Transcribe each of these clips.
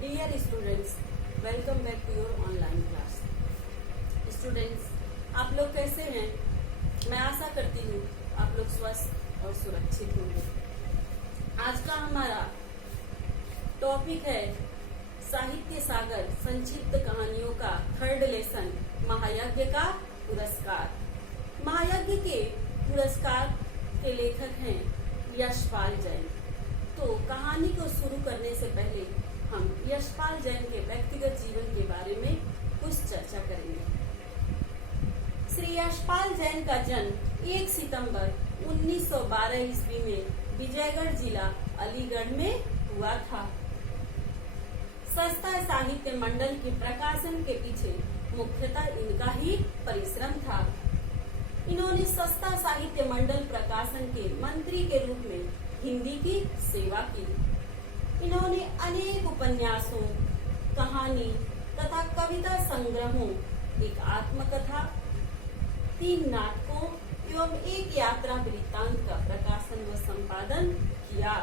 Dear students, welcome back to your online class. Students, आप लोग कैसे हैं? मैं आशा करती हूँ आप लोग स्वस्थ और सुरक्षित होंगे। आज का हमारा टॉपिक है साहित्य सागर संक्षिप्त कहानियों का थर्ड लेसन, महायज्ञ का पुरस्कार। महायज्ञ के पुरस्कार के लेखक हैं यशपाल जैन। तो कहानी को शुरू करने से पहले हम यशपाल जैन के व्यक्तिगत जीवन के बारे में कुछ चर्चा करेंगे। श्री यशपाल जैन का जन्म 1 सितंबर 1912 ईस्वी में विजयगढ़ जिला अलीगढ़ में हुआ था। सस्ता साहित्य मंडल के प्रकाशन के पीछे मुख्यतः इनका ही परिश्रम था। इन्होंने सस्ता साहित्य मंडल प्रकाशन के मंत्री के रूप में हिंदी की सेवा की। इन्होंने अनेक उपन्यासों, कहानी तथा कविता संग्रहों, एक आत्मकथा, 3 नाटकों एवं एक यात्रा वृत्तांत का प्रकाशन व संपादन किया।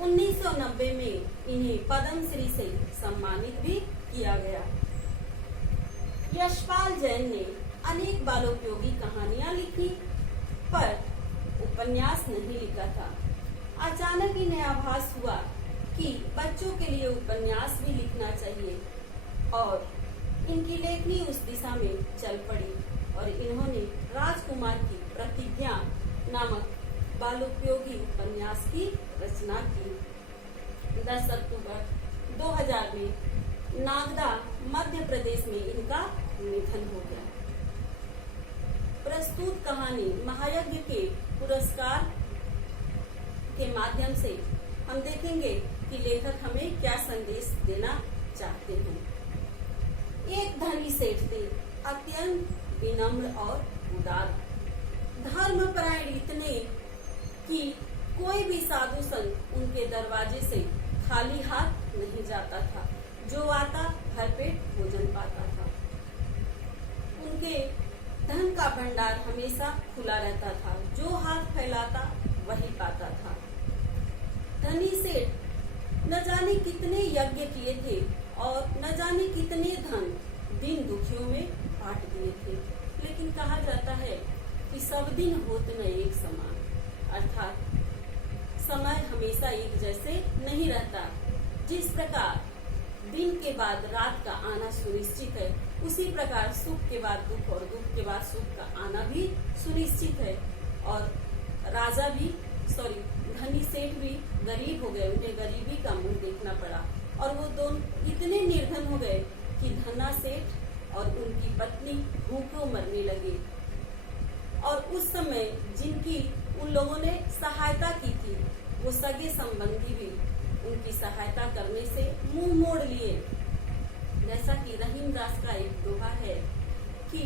1990 में इन्हें पद्मश्री से सम्मानित भी किया गया। यशपाल जैन ने अनेक बालोपयोगी कहानियां लिखी, पर उपन्यास नहीं लिखा था। अचानक इन्हें आभास हुआ कि बच्चों के लिए उपन्यास भी लिखना चाहिए और इनकी लेखनी उस दिशा में चल पड़ी और इन्होंने राजकुमार की प्रतिज्ञा नामक बालोपयोगी उपन्यास की रचना की। 10 अक्टूबर 2000 में नागदा मध्य प्रदेश में इनका निधन हो गया। प्रस्तुत कहानी महायज्ञ के पुरस्कार के माध्यम से हम देखेंगे कि लेखक हमें क्या संदेश देना चाहते हैं। एक धनी सेठ थे, अत्यंत विनम्र और उदार, धर्मपरायण इतने कि कोई भी साधु संत उनके दरवाजे से खाली हाथ नहीं जाता था। जो आता भरपेट भोजन पाता था। उनके धन का भंडार हमेशा खुला रहता था। जो हाथ फैलाता वही पाता था। धनी सेठ न जाने कितने यज्ञ किए थे और न जाने कितने धन दिन दुखियों में बांट दिए थे, लेकिन कहा जाता है कि सब दिन होते न एक समान, अर्थात समय हमेशा एक जैसे नहीं रहता। जिस प्रकार दिन के बाद रात का आना सुनिश्चित है, उसी प्रकार सुख के बाद दुख और दुख के बाद सुख का आना भी सुनिश्चित है। और राजा भी धनी सेठ भी गरीब हो गए, उन्हें गरीबी का मुंह देखना पड़ा और वो दोनों इतने निर्धन हो गए कि धना सेठ और उनकी पत्नी भूखों मरने लगे। और उस समय जिनकी उन लोगों ने सहायता की थी, वो सगे संबंधी भी उनकी सहायता करने से मुंह मोड़ लिए। जैसा कि रहीमदास का एक दोहा है कि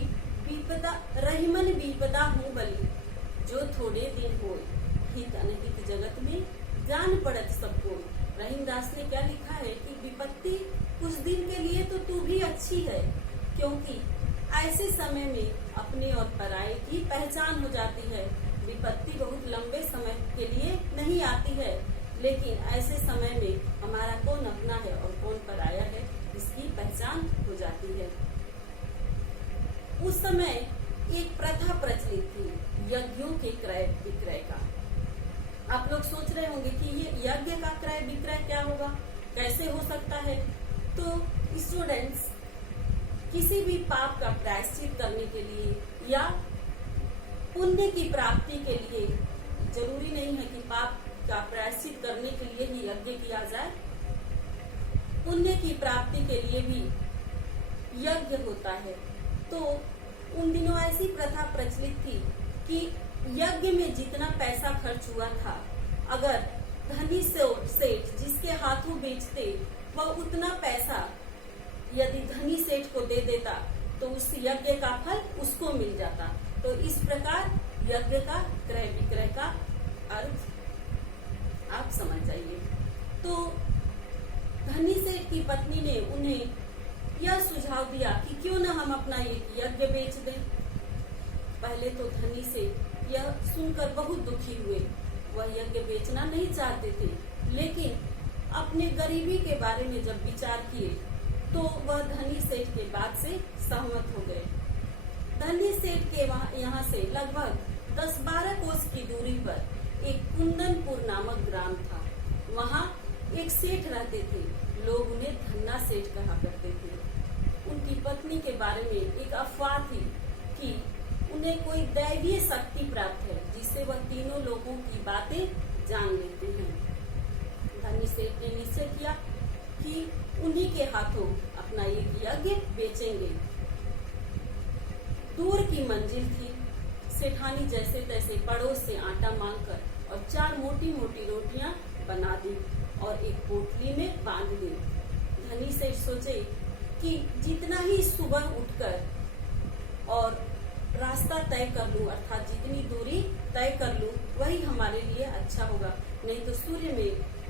विपदा रहीमन विपदा हूँ बली, जो थोड़े दिन होए, हित अनहित जगत में जान पड़त सबको। रहीमदास ने क्या लिखा है कि विपत्ति कुछ दिन के लिए तो तू भी अच्छी है, क्योंकि ऐसे समय में अपने और पराये की पहचान हो जाती है। विपत्ति बहुत लंबे समय के लिए नहीं आती है, लेकिन ऐसे समय में हमारा कौन अपना है और कौन पराया है, इसकी पहचान हो जाती है। उस समय एक प्रथा प्रचलित थी यज्ञों के क्रय विक्रय का। आप लोग सोच रहे होंगे कि ये यज्ञ का क्रय विक्रय क्या होगा, कैसे हो सकता है। तो स्टूडेंट्स, किसी भी पाप का प्रायश्चित करने के लिए या पुण्य की प्राप्ति के लिए, जरूरी नहीं है कि पाप का प्रायश्चित करने के लिए ही यज्ञ किया जाए, पुण्य की प्राप्ति के लिए भी यज्ञ होता है। तो उन दिनों ऐसी प्रथा प्रचलित थी कि यज्ञ में जितना पैसा खर्च हुआ था, अगर धनी सेठ जिसके हाथों बेचते, वह उतना पैसा यदि धनी सेठ को दे देता तो उस यज्ञ का फल उसको मिल जाता। तो इस प्रकार यज्ञ का क्रय विक्रय का अर्थ आप समझ जाइए। तो धनी सेठ की पत्नी ने उन्हें यह सुझाव दिया कि क्यों न हम अपना एक यज्ञ बेच दें। पहले तो धनी सेठ यह सुनकर बहुत दुखी हुए। वह यज्ञ बेचना नहीं चाहते थे, लेकिन अपने गरीबी के बारे में जब विचार किए तो वह धनी सेठ के बात से सहमत हो गए। धनी सेठ के यहाँ से लगभग 10-12 कोस की दूरी पर एक कुंदनपुर नामक ग्राम था। वहाँ एक सेठ रहते थे। लोग उन्हें धन्ना सेठ कहा करते थे। उनकी पत्नी के बारे में एक अफवाह थी कि उन्हें कोई दैवीय शक्ति प्राप्त है जिससे वह तीनों लोगों की बातें जान लेते हैं। धनी सेठ ने निश्चय किया कि उन्हीं के हाथों अपना एक यज्ञ बेचेंगे। दूर की मंजिल थी। सेठानी जैसे तैसे पड़ोस से आटा मांगकर और 4 मोटी मोटी रोटियां बना दी और एक पोटली में बांध दी। धनी सेठ सोचे कि जितना ही सुबह उठकर और रास्ता तय कर लूं, अर्थात जितनी दूरी तय कर लूं वही हमारे लिए अच्छा होगा। नहीं तो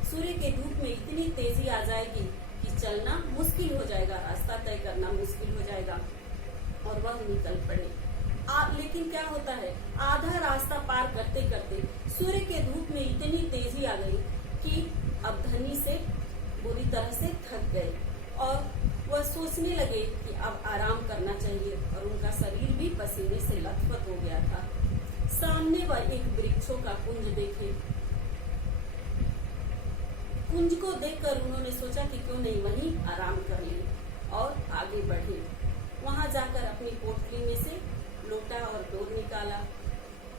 सूर्य के धूप में इतनी तेजी आ जाएगी कि चलना मुश्किल हो जाएगा, रास्ता तय करना मुश्किल हो जाएगा। और वह निकल पड़े। लेकिन क्या होता है, आधा रास्ता पार करते करते सूर्य के धूप में इतनी तेजी आ गई कि अब धनी से बुरी तरह से थक गए और वह सोचने लगे कि अब आराम करना चाहिए और उनका शरीर भी पसीने से लथपथ हो गया था। सामने वह एक वृक्षों का कुंज देखे। कुंज को देखकर उन्होंने सोचा कि क्यों नहीं वहीं आराम कर ले और आगे बढ़े। वहां जाकर अपनी पोटली में से लोटा और डोर निकाला।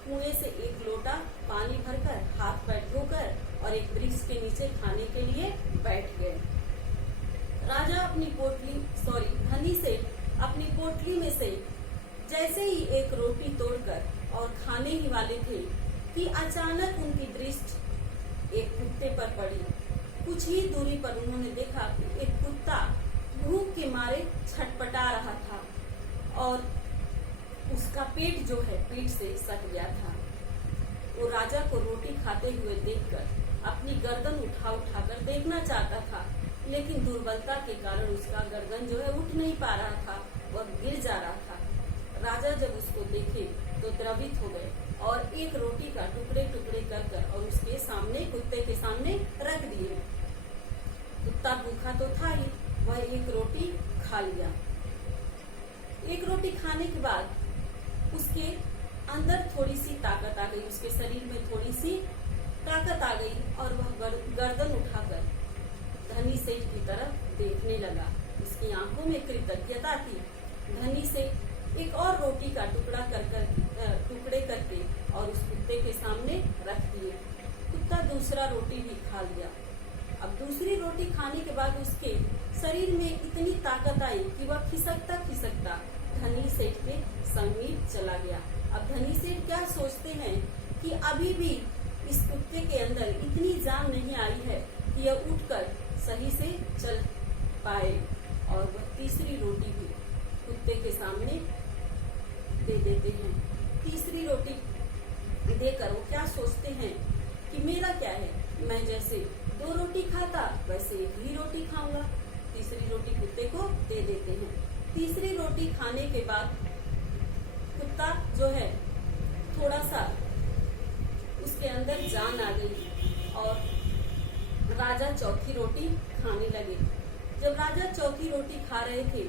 कुएं से एक लोटा पानी भरकर हाथ पैर धोकर और एक वृक्ष के नीचे खाने के लिए बैठ गए। धनी सेठ अपनी पोटली में से जैसे ही एक रोटी तोड़कर और खाने ही वाले थे कि अचानक उनकी दृष्टि एक कुत्ते पर पड़ी। कुछ ही दूरी पर उन्होंने देखा कि एक कुत्ता भूख के मारे छटपटा रहा था और उसका पेट जो है पेट से सट गया था। वो राजा को रोटी खाते हुए देखकर अपनी गर्दन उठाकर देखना चाहता था, लेकिन दुर्बलता के कारण उसका गर्दन जो है उठ नहीं पा रहा था, वह गिर जा रहा था। राजा जब उसको देखे तो द्रवित हो गए और एक रोटी का टुकड़े टुकड़े कर और उसके सामने कुत्ते के सामने रख दिए। कुत्ता भूखा तो था ही, वह एक रोटी खा लिया। एक रोटी खाने के बाद उसके अंदर थोड़ी सी ताकत आ गई, उसके शरीर में थोड़ी सी ताकत आ गई और वह गर्दन उठाकर धनी सेठ की तरफ देखने लगा। उसकी आंखों में कृतज्ञता थी। धनी सेठ एक और रोटी का टुकड़े करके और उस कुत्ते के सामने रख दिए। कुत्ता दूसरा रोटी भी खा लिया। अब दूसरी रोटी खाने के बाद उसके शरीर में इतनी ताकत आई कि वह खिसकता खिसकता धनी सेठ के समीप चला गया। अब धनी सेठ क्या सोचते हैं कि अभी भी इस कुत्ते के अंदर इतनी जान नहीं आई है कि यह उठकर सही से चल पाए, और वह तीसरी रोटी भी कुत्ते के सामने दे देते हैं। तीसरी रोटी देकर वो क्या सोचते हैं कि मेरा क्या है, मैं जैसे 2 रोटी खाता वैसे 1 ही रोटी खाऊंगा। तीसरी रोटी कुत्ते को दे देते हैं। तीसरी रोटी खाने के बाद कुत्ता जो है थोड़ा सा उसके अंदर जान आ गई और राजा चौथी रोटी खाने लगे। जब राजा चौथी रोटी खा रहे थे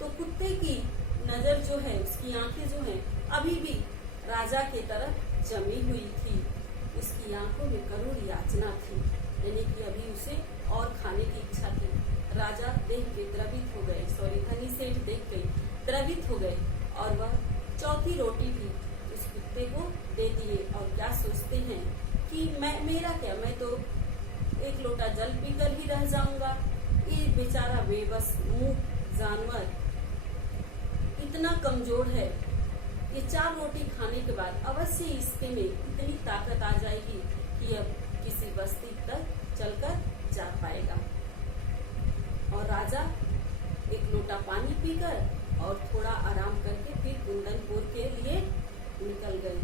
तो कुत्ते की नजर जो है, उसकी आंखें जो हैं अभी भी राजा के तरफ जमी हुई थी। उसकी आंखों में करुण याचना थी, यानी कि अभी उसे और खाने की इच्छा थी। राजा देख के द्रवित हो गए, धनी सेठ देख के द्रवित हो गए और वह चौथी रोटी भी उस कुत्ते को दे दिए। और क्या सोचते हैं कि मेरा क्या, मैं तो 1 लोटा जल पीकर ही रह जाऊंगा। ये बेचारा बेबस मूक जानवर इतना कमजोर है, ये 4 रोटी खाने के बाद अवश्य इसके में इतनी ताकत आ जाएगी कि अब किसी बस्ती तक चलकर जा पाएगा। और राजा 1 लोटा पानी पीकर और थोड़ा आराम करके फिर कुंदनपुर के लिए निकल गए।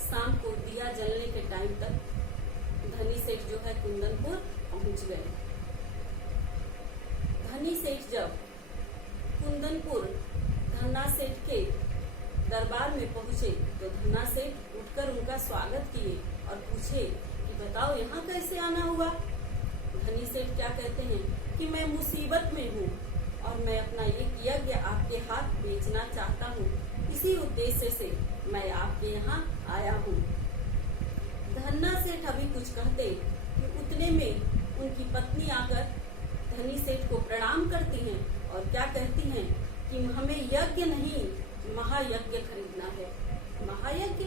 शाम को दिया जलने के टाइम तक धनी सेठ जो है कुंदनपुर पहुंच गए। धनी सेठ जब कुंदनपुर धन्ना सेठ के दरबार में पहुंचे तो धन्ना सेठ उठकर उनका स्वागत किए और पूछे कि बताओ यहाँ कैसे आना हुआ। धनी सेठ क्या कहते हैं कि मैं मुसीबत में हूँ और मैं अपना एक यज्ञ आपके हाथ बेचना चाहता हूँ। इसी उद्देश्य से मैं आपके यहाँ आया हूँ। धन्ना सेठ अभी कुछ कहते कि उतने में उनकी पत्नी आकर धनी सेठ को प्रणाम करती हैं और क्या कहती हैं कि हमें यज्ञ नहीं महायज्ञ खरीदना है। महायज्ञ?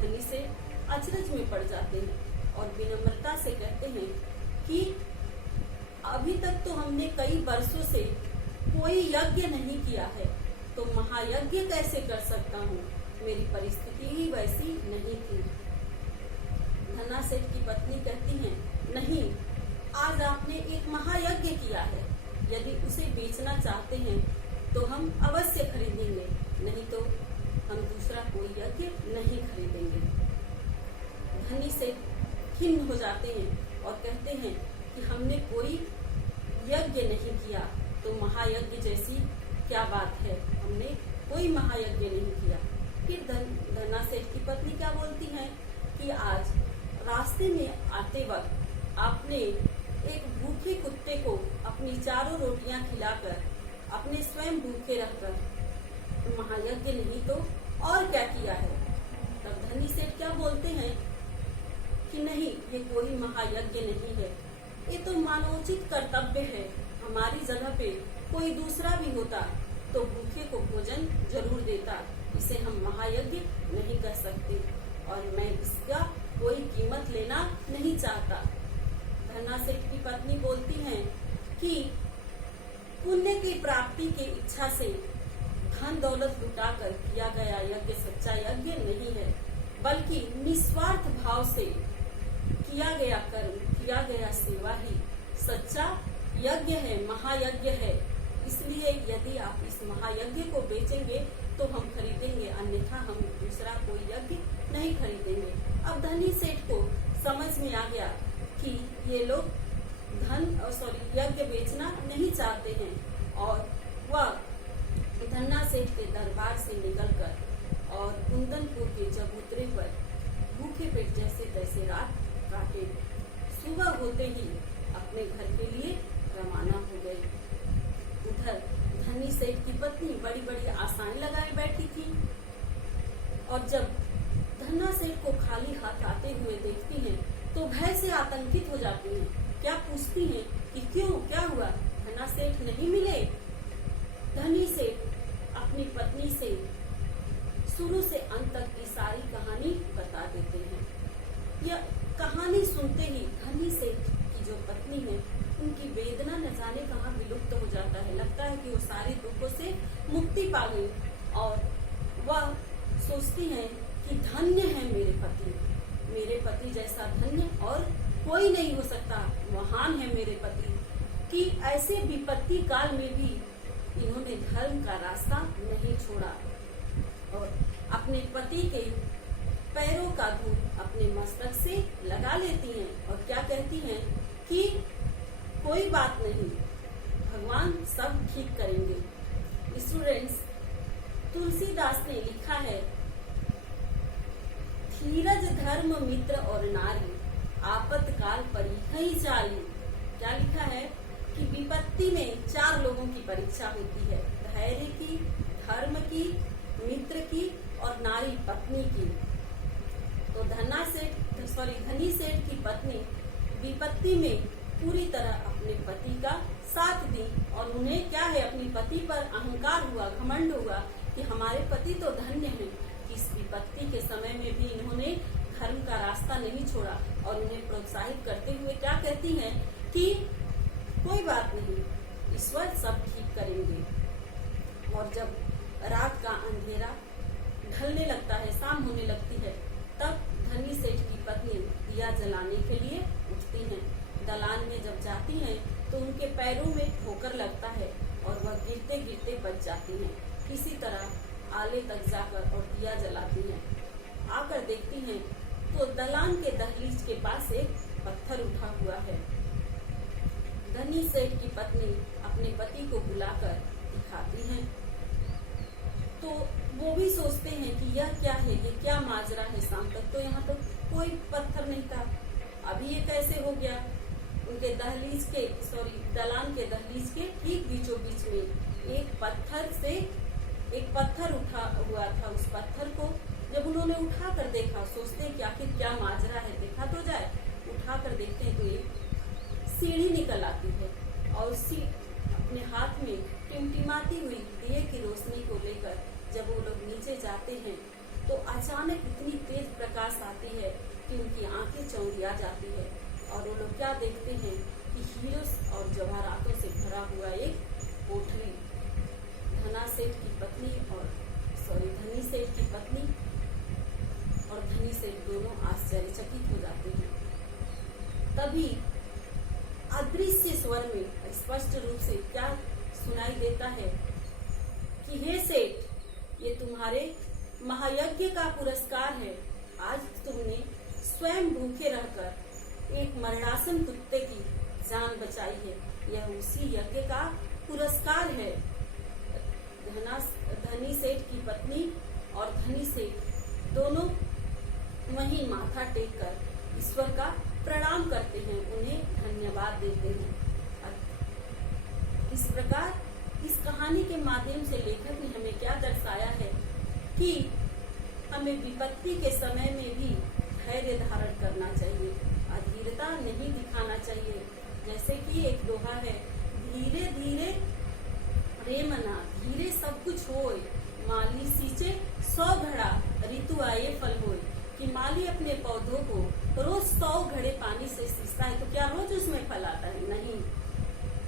धनी सेठ अचरज में पड़ जाते हैं और विनम्रता से कहते हैं कि अभी तक तो हमने कई वर्षों से कोई यज्ञ नहीं किया है, तो महायज्ञ कैसे कर सकता हूँ, मेरी परिस्थिति ही वैसी नहीं थी। धन्ना सेठ की पत्नी कहती हैं, नहीं, आज आपने एक महायज्ञ किया है, यदि उसे बेचना चाहते हैं तो हम अवश्य खरीदेंगे, नहीं तो हम दूसरा कोई यज्ञ नहीं खरीदेंगे। धनी सेठ खिन्न हो जाते हैं और कहते हैं कि हमने कोई यज्ञ नहीं किया, तो महायज्ञ जैसी क्या बात है, हमने कोई महायज्ञ नहीं किया। फिर धन्ना सेठ की पत्नी क्या बोलती है कि आज रास्ते में आते वक्त आपने एक भूखे कुत्ते को अपनी चारों रोटियां खिलाकर अपने स्वयं भूखे रखकर महायज्ञ नहीं तो और क्या किया है। तब धनी सेठ क्या बोलते हैं कि नहीं, ये कोई महायज्ञ नहीं है, ये तो मानवोचित कर्तव्य है। हमारी जगह पे कोई दूसरा भी होता तो भूखे को भोजन जरूर देता, इसे हम महायज्ञ नहीं कर सकते और मैं इसका कोई कीमत लेना नहीं चाहता। धन्ना सेठ की पत्नी बोलती हैं कि पुण्य की प्राप्ति की इच्छा से धन दौलत लुटाकर किया गया यज्ञ सच्चा यज्ञ नहीं है, बल्कि निस्वार्थ भाव से किया गया कर्म, किया गया सेवा ही सच्चा यज्ञ है, महायज्ञ है। इसलिए यदि आप इस महायज्ञ को बेचेंगे तो हम खरीदेंगे, अन्यथा हम दूसरा कोई यज्ञ नहीं खरीदेंगे। अब धनी सेठ को समझ में आ गया कि ये लोग यज्ञ बेचना नहीं चाहते हैं और वह धन्ना सेठ के दरबार से निकलकर और कुंदनपुर के चबूतरे पर भूखे पेट जैसे तैसे रात काटे। सुबह होते ही अपने घर के लिए रवाना हो गए। उधर धनी सेठ की पत्नी बड़ी बड़ी आशाएं लगाए बैठी थी और जब धन्ना सेठ को खाली हाथ आते हुए देखती हैं तो भय से आतंकित हो जाती हैं। क्या पूछती हैं कि क्यों, क्या हुआ, धन्ना सेठ नहीं मिले। धनी सेठ अपनी पत्नी से शुरू से अंत तक की सारी कहानी बता देते हैं। यह कहानी सुनते ही धनी सेठ की जो पत्नी है उनकी वेदना न जाने कहाँ विलुप्त हो जाता है। लगता है कि वो सारे दुखों से मुक्ति पा गई और वह सोचती हैं कि धन्य है मेरे पति जैसा धन्य और कोई नहीं हो सकता। महान है मेरे पति कि ऐसे विपत्ति काल में भी इन्होंने धर्म का रास्ता नहीं छोड़ा और अपने पति के पैरों का धूल अपने मस्तक से लगा लेती हैं और क्या कहती हैं कि कोई बात नहीं, भगवान सब ठीक करेंगे। स्टूडेंट्स, तुलसीदास ने लिखा है, धीरज धर्म मित्र और नारी आपतकाल परिहई चाली। क्या लिखा है कि विपत्ति में 4 लोगों की परीक्षा होती है, धैर्य की, धर्म की, मित्र की और नारी पत्नी की। तो धनी सेठ की पत्नी विपत्ति में पूरी तरह अपने पति का साथ दी और उन्हें क्या है, अपने पति पर अहंकार हुआ, घमंड हुआ कि हमारे पति तो धन्य हैं। इस विपत्ति के समय में भी इन्होंने धर्म का रास्ता नहीं छोड़ा और उन्हें प्रोत्साहित करते हुए क्या कहती हैं कि कोई बात नहीं, ईश्वर सब ठीक करेंगे। और जब रात का अंधेरा ढलने लगता है, शाम होने लगती है, तब धनी सेठ की पत्नी दिया जलाने के लिए उठती हैं। दलान में जब जाती हैं तो उनके पैरों में ठोकर लगता है और वह गिरते गिरते बच जाती हैं। किसी तरह आले तक जाकर और दिया जलाती हैं। आकर देखती हैं तो दलान के दहलीज के पास एक पत्थर उठा हुआ है। धनी सेठ की पत्नी अपने पति को बुलाकर दिखाती हैं तो वो भी सोचते हैं कि यह क्या है, ये क्या माजरा है। शाम तक तो यहाँ तो कोई पत्थर नहीं था, अभी ये कैसे हो गया। उनके दलान के दहलीज के ठीक बीचों बीच में एक पत्थर उठा हुआ था। उस पत्थर को जब उन्होंने उठा कर देखा, सोचते हैं कि आखिर क्या माजरा है, देखा तो जाए। उठा कर देखते हैं तो एक सीढ़ी निकल आती है और अपने हाथ में टिमटिमाती हुई दिए की रोशनी को लेकर जब वो लोग नीचे जाते हैं तो अचानक इतनी तेज प्रकाश आती है कि उनकी आंखें चौंधिया जाती है और वो लोग क्या देखते हैं कि हीरो और जवाहरातों से भरा हुआ एक कोठरी, धनी सेठ की पत्नी और धनी सेठ दोनों आश्चर्यचकित हो जाते हैं। तभी अदृश्य स्वर में स्पष्ट रूप से क्या सुनाई देता है कि हे सेठ, ये तुम्हारे महायज्ञ का पुरस्कार है। आज तुमने स्वयं भूखे रहकर एक मरणासन कुत्ते की जान बचाई है। यह उसी यज्ञ का पुरस्कार है। धनी सेठ की पत्नी और धनी सेठ दोनों वहीं माथा टेक कर ईश्वर का प्रणाम करते हैं, उन्हें धन्यवाद देते हैं। इस प्रकार इस कहानी के माध्यम से लेखक ने हमें क्या दर्शाया है कि हमें विपत्ति के समय में भी धैर्य धारण करना चाहिए, अधीरता नहीं दिखाना चाहिए। जैसे कि एक दोहा है, धीरे धीरे रे मना, धीरे सब कुछ होए, माली सींचे 100 घड़ा, ऋतु आए फल होए। कि माली अपने पौधों को रोज 100 घड़े पानी से सींचता है तो क्या रोज उसमें फल आता है? नहीं,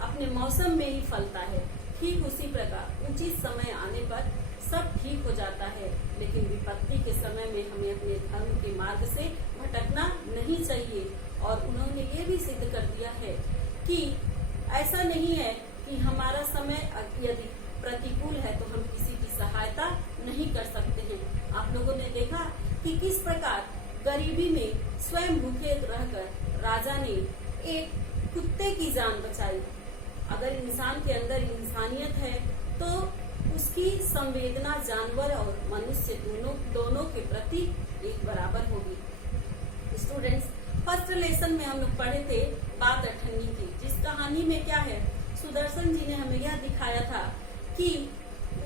अपने मौसम में ही फलता है। ठीक उसी प्रकार उचित समय आने पर सब ठीक हो जाता है, लेकिन विपत्ति के समय में हमें अपने धर्म के मार्ग से भटकना नहीं चाहिए। और उन्होंने ये भी सिद्ध कर दिया है कि ऐसा नहीं है कि हमारा समय यदि प्रतिकूल है तो हम किसी की सहायता नहीं कर सकते हैं। आप लोगों ने देखा कि किस प्रकार गरीबी में स्वयं भूखे रहकर राजा ने एक कुत्ते की जान बचाई। अगर इंसान के अंदर इंसानियत है तो उसकी संवेदना जानवर और मनुष्य दोनों के प्रति एक बराबर होगी। स्टूडेंट्स, फर्स्ट लेसन में हम लोग पढ़े थे बात अठन्नी की, जिस कहानी में क्या है, सुदर्शन जी ने हमें यह दिखाया था कि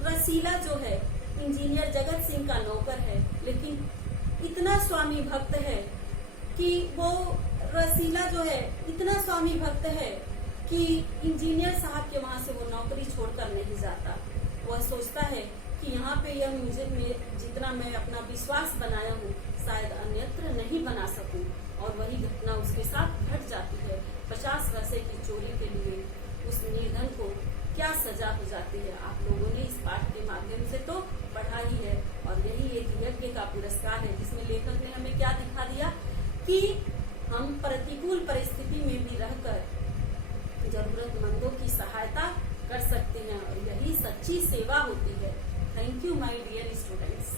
रसीला जो है इंजीनियर जगत सिंह का नौकर है, लेकिन इतना स्वामी भक्त है कि वो रसीला जो है इतना स्वामी भक्त है कि इंजीनियर साहब के वहां से वो नौकरी छोड़कर नहीं जाता। वह सोचता है कि यहाँ पे यह जितना मैं अपना विश्वास बनाया हूँ शायद अन्यत्र नहीं बना सकूं, और वही घटना उसके साथ घट जाती है। 50 पैसे की चोरी के लिए उस निर्धन को क्या सजा हो जाती है। आप लोगों ने इस पाठ के माध्यम से तो पढ़ा ही है, और यही एक यज्ञ का पुरस्कार है जिसमें लेखक ने हमें क्या दिखा दिया कि हम प्रतिकूल परिस्थिति में भी रहकर जरूरतमंदों की सहायता कर सकते हैं, और यही सच्ची सेवा होती है। Thank you my dear students.